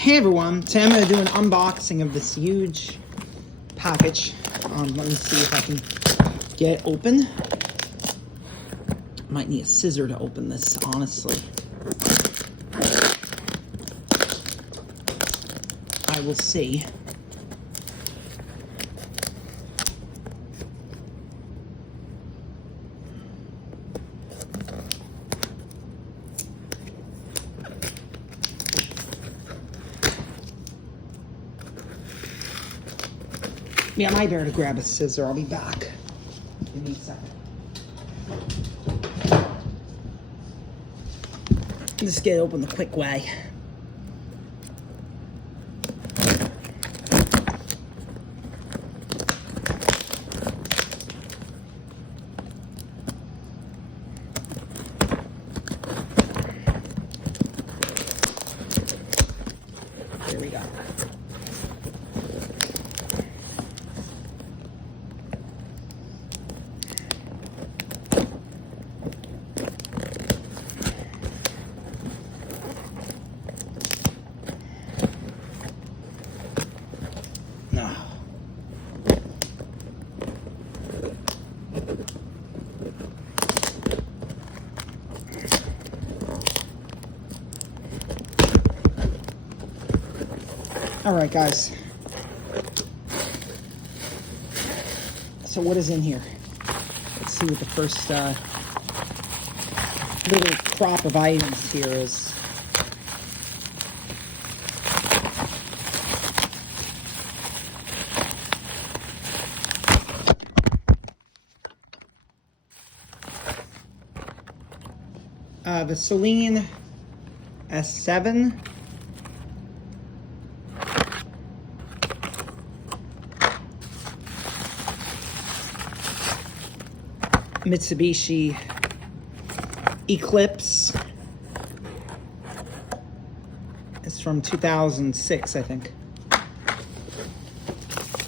Hey everyone, today I'm going to do an unboxing of this huge package. Let me see if I can get it open. Might need a scissor to open this, honestly. I will see. Yeah, I might better to grab a scissor. I'll be back. Give me a second. Just get it open the quick way. There we go. All right, guys. So what is in here? Let's see what the first little crop of items here is. The Saleen S7. Mitsubishi Eclipse. It's from 2006, I think.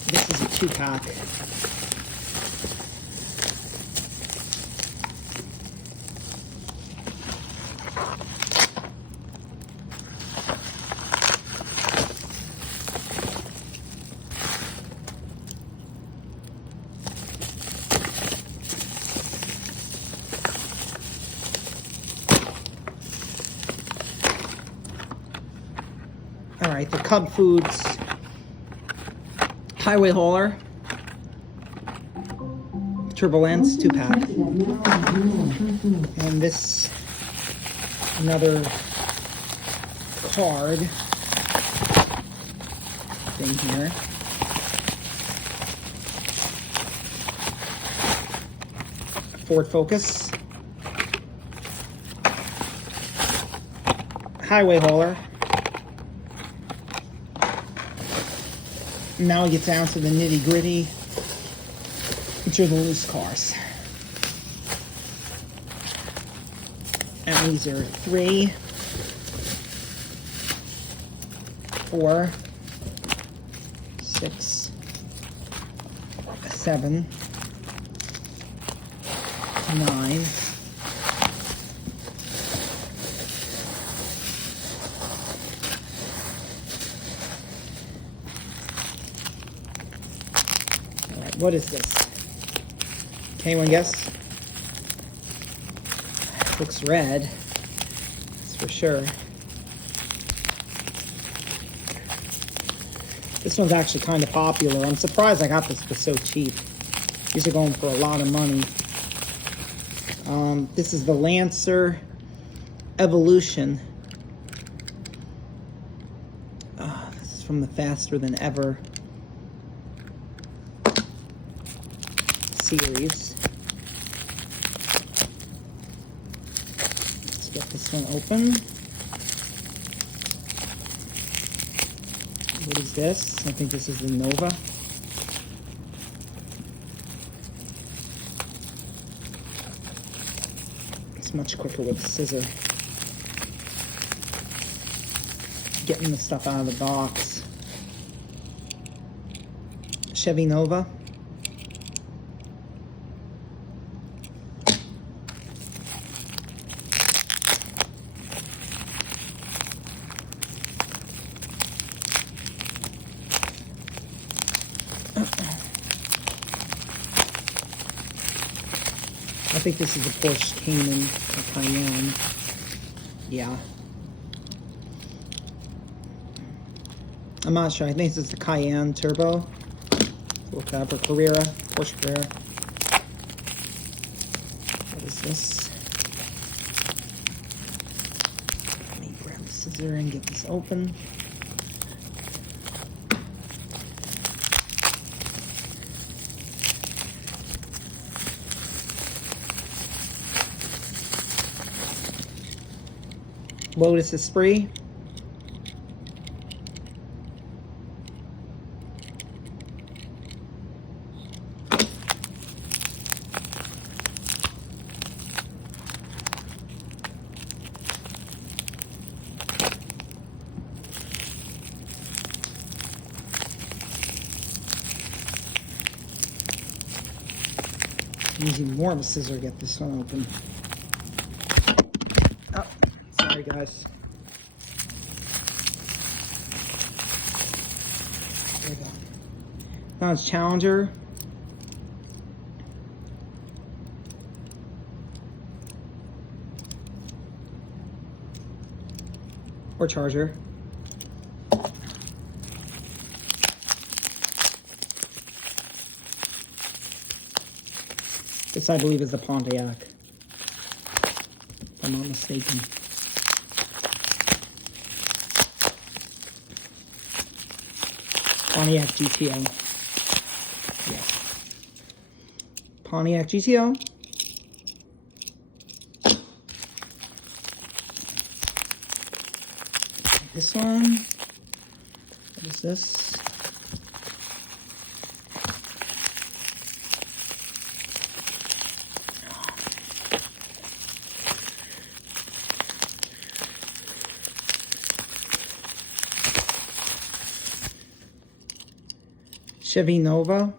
This is a 2-pack. All right, the Cub Foods Hiway Hauler, Turbolence 2-pack, and this another card thing here. Ford Focus, Hiway Hauler. Now we get down to the nitty-gritty, which are the loose cars. And these are 3, 4, 6, 7, 9, 10. What is this? Can anyone guess? Looks red. That's for sure. This one's actually kind of popular. I'm surprised I got this for so cheap. These are going for a lot of money. This is the Lancer Evolution. This is from the Faster Than Ever series. Let's get this one open. What is this? I think this is the Nova. It's much quicker with a scissor. Getting the stuff out of the box. Chevy Nova. I think this is a Porsche Cayman or Cayenne. Yeah. I'm not sure. I think this is the Cayenne Turbo. Look that up, or Carrera, Porsche Carrera. What is this? Let me grab the scissor and get this open. Lotus Esprit. I'm using more of a scissor to get this one open. Oh, sorry guys. There we go. Now it's Challenger. Or Charger. This, I believe, is the Pontiac, if I'm not mistaken. Pontiac GTO. Yeah. Pontiac GTO. This one. What is this? Chevy Nova.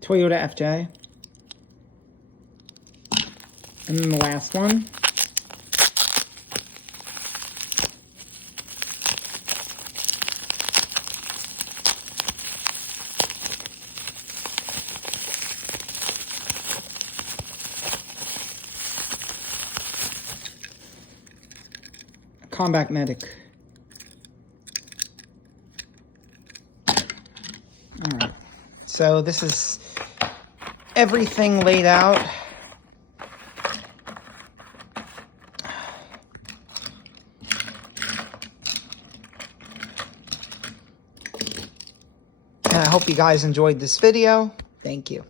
Toyota FJ. And then the last one. Combat Medic. Alright, so this is everything laid out. And I hope you guys enjoyed this video. Thank you.